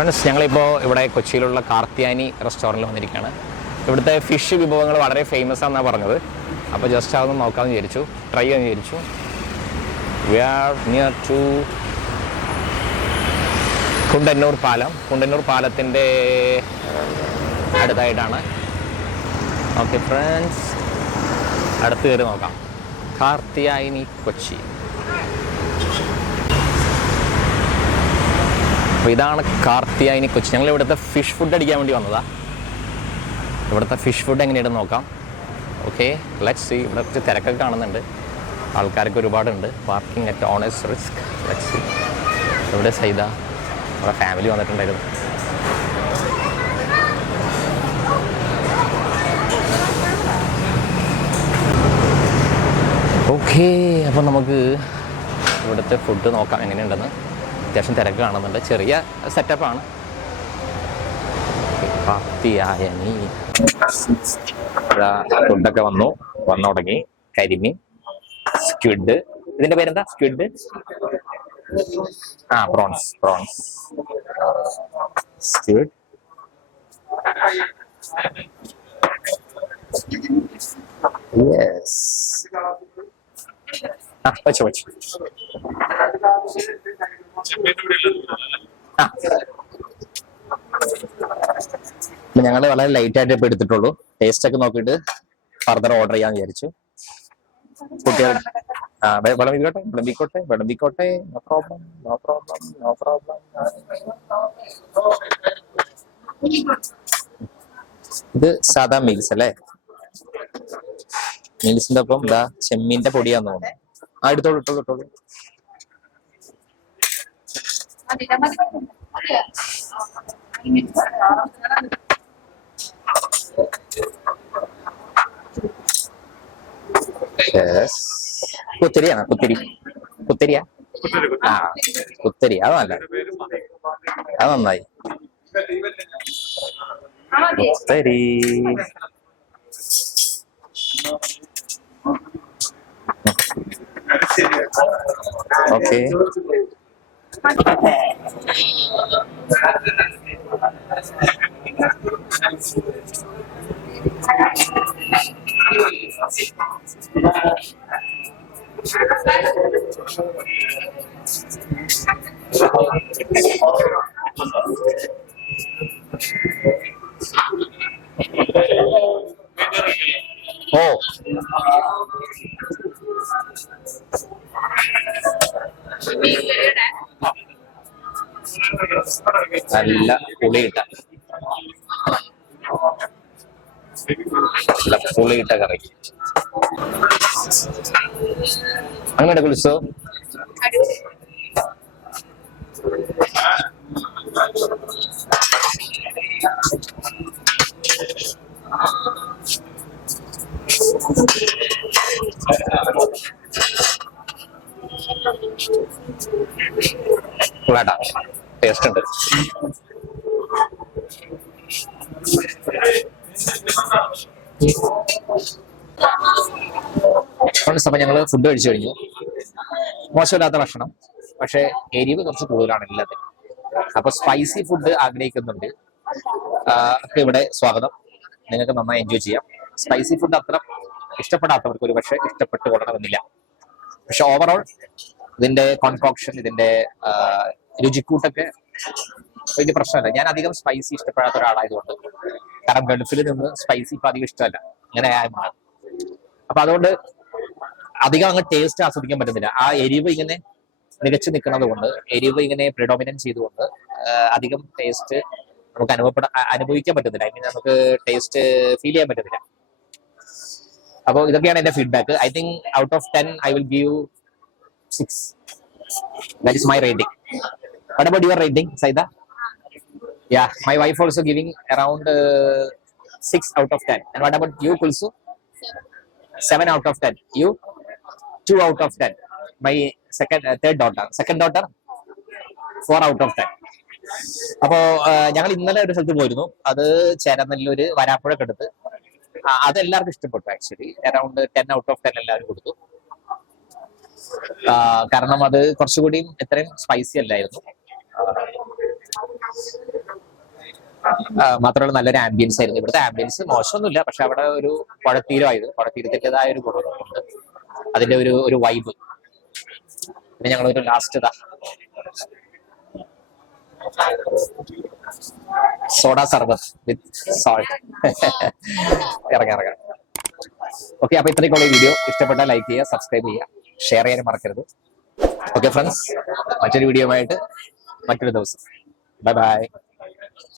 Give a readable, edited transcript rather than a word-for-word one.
Friends, ഞങ്ങളിപ്പോൾ ഇവിടെ കൊച്ചിയിലുള്ള കാർത്തിയാനി റെസ്റ്റോറൻറ്റിൽ വന്നിരിക്കുകയാണ്. ഇവിടുത്തെ ഫിഷ് വിഭവങ്ങൾ വളരെ ഫേമസ് ആണെന്നാണ് പറഞ്ഞത്. അപ്പോൾ ജസ്റ്റ് അതൊന്ന് നോക്കാമെന്ന് വിചാരിച്ചു, ട്രൈ ചെയ്യാമെന്ന് വിചാരിച്ചു. We are near to Kundannoor പാലം. കുണ്ടന്നൂർ പാലത്തിൻ്റെ അടുത്തായിട്ടാണ്. ഓക്കെ ഫ്രണ്ട്സ്, അടുത്ത് കയറി നോക്കാം. കാർത്തിയാനി കൊച്ചി. അപ്പോൾ ഇതാണ് കാർത്തിയാനി കൊച്ചി. ഞങ്ങൾ ഇവിടുത്തെ ഫിഷ് ഫുഡ് അടിക്കാൻ വേണ്ടി വന്നതാണ്. ഇവിടുത്തെ ഫിഷ് ഫുഡ് എങ്ങനെയാണെന്ന് നോക്കാം. Okay, let's see. ഇവിടെ കുറച്ച് തിരക്കൊക്കെ കാണുന്നുണ്ട്, ആൾക്കാരൊക്കെ ഒരുപാടുണ്ട്. Parking at owners risk. Let's see. ഇവിടെ സൈദ, നമ്മുടെ ഫാമിലി വന്നിട്ടുണ്ടായിരുന്നു. ഓക്കെ, അപ്പോൾ നമുക്ക് ഇവിടുത്തെ ഫുഡ് നോക്കാം എങ്ങനെയുണ്ടെന്ന്. അത്യാവശ്യം തിരക്ക് കാണുന്നുണ്ട്, ചെറിയ സെറ്റപ്പാണ്. കാർത്തിയായനി ഫുഡൊക്കെ വന്നു തുടങ്ങി. കരിമീൻ, സ്ക്വിഡ്. ഇതിന്റെ പേരെന്താ? സ്ക്വിഡ്. പ്രോൺസ്. സ്ക്വിഡ്. യെസ്. വെച്ചു. ഞങ്ങൾ വളരെ ലൈറ്റ് ആയിട്ട് ഇപ്പൊ എടുത്തിട്ടുള്ളൂ. ടേസ്റ്റ് ഒക്കെ നോക്കിയിട്ട് ഫർദർ ഓർഡർ ചെയ്യാന്ന് വിചാരിച്ചു. കുട്ടികൾ വിളമ്പിക്കോട്ടെ. No problem. ഇത് സാധാ മീൽസ് അല്ലേ? മീൽസിന്റെ ഒപ്പം ഇതാ ചെമ്മീന്റെ പൊടിയാന്ന് തോന്നുന്നു. എടുത്തോളൂ. കുത്തിരിയാണോ? കുത്തിരിയാ? കുത്തിരി. അത് നന്നായി. കുത്തരി. ഓക്കെ, നല്ല പുളിയിട്ട കറി. അങ്ങനെ കുളിച്ചോ? ടേസ്റ്റ് ഉണ്ട്. അപ്പൊ ഞങ്ങള് ഫുഡ് കഴിച്ചു കഴിഞ്ഞു. മോശമില്ലാത്ത ഭക്ഷണം, പക്ഷെ എരിവ് കുറച്ച് കൂടുതലാണ് എല്ലാത്തിനും. അപ്പൊ സ്പൈസി ഫുഡ് ആഗ്രഹിക്കുന്നുണ്ട് ഇവിടെ സ്വാഗതം. നിങ്ങൾക്ക് നന്നായി എൻജോയ് ചെയ്യാം. സ്പൈസി ഫുഡ് അത്ര ഇഷ്ടപ്പെടാത്തവർക്ക് ഒരു പക്ഷെ ഇഷ്ടപ്പെട്ട് കൊള്ളണമെന്നില്ല. പക്ഷെ ഓവറോൾ ഇതിന്റെ കോൺകോക്ഷൻ, ഇതിന്റെ രുചിക്കൂട്ടൊക്കെ വലിയ പ്രശ്നമല്ല. ഞാൻ അധികം സ്പൈസി ഇഷ്ടപ്പെടാത്ത ഒരാളായതുകൊണ്ട്, കാരണം ഗൾഫിൽ നിന്ന് സ്പൈസി ഇപ്പൊ അധികം ഇഷ്ടമല്ല, ഇങ്ങനെ ആയതാണ്. അപ്പൊ അതുകൊണ്ട് അധികം അങ്ങ് ടേസ്റ്റ് ആസ്വദിക്കാൻ പറ്റുന്നില്ല. ആ എരിവ് ഇങ്ങനെ മികച്ചു നിൽക്കുന്നത് കൊണ്ട്, എരിവ് ഇങ്ങനെ പ്രിഡോമിനൻസ് ചെയ്തുകൊണ്ട് അധികം ടേസ്റ്റ് നമുക്ക് അനുഭവിക്കാൻ പറ്റുന്നില്ല. ഐ മീൻ നമുക്ക് ടേസ്റ്റ് ഫീൽ ചെയ്യാൻ പറ്റുന്നില്ല. അപ്പോൾ ഇതൊക്കെയാണ് എന്റെ feedback. I think out of 10 I will give 6. That is my rating. What about your rating, Saida? Yeah, my wife also giving around 6 out of 10. And what about you, Kulsu? 7 out of 10. You? 2 out of 10. My third daughter. Second daughter? 4 out of 10. അപ്പോ ഞങ്ങൾ ഇന്നലെ ഒരു സ്ഥലത്ത് പോയിരുന്നു. അത് ചേരനെല്ലൂര് വരാപ്പുഴക്ക് അടുത്ത്. അത് എല്ലാവർക്കും ഇഷ്ടപ്പെട്ടു. ആക്ച്വലി അറൌണ്ട് 10 out of 10 എല്ലാവരും കൊടുത്തു. കാരണം അത് കുറച്ചുകൂടി എത്രയും സ്പൈസി അല്ലായിരുന്നു. മാത്രമല്ല നല്ലൊരു ആംബിയൻസ് ആയിരുന്നു. ഇവിടുത്തെ ആംബിയൻസ് മോശമൊന്നുമില്ല, പക്ഷെ അവിടെ ഒരു പുഴത്തീരമായിരുന്നു. പുഴത്തീരത്തിൻ്റെതായ ഒരു ഗുണമുണ്ട്, അതിന്റെ ഒരു വൈബ്. പിന്നെ ഞങ്ങളൊരു ലാസ്റ്റ് സോഡ സർബത്ത് വിത്ത് സോൾട്ട് ഇറങ്ങാം. ഓക്കെ, അപ്പൊ ഇത്രയ്ക്കുള്ള വീഡിയോ ഇഷ്ടപ്പെട്ടാൽ ലൈക്ക് ചെയ്യുക, സബ്സ്ക്രൈബ് ചെയ്യുക, ഷെയർ ചെയ്യാനും മറക്കരുത്. ഓക്കെ ഫ്രണ്ട്സ്, മറ്റൊരു വീഡിയോ ആയിട്ട് മറ്റൊരു ദിവസം. Bye bye.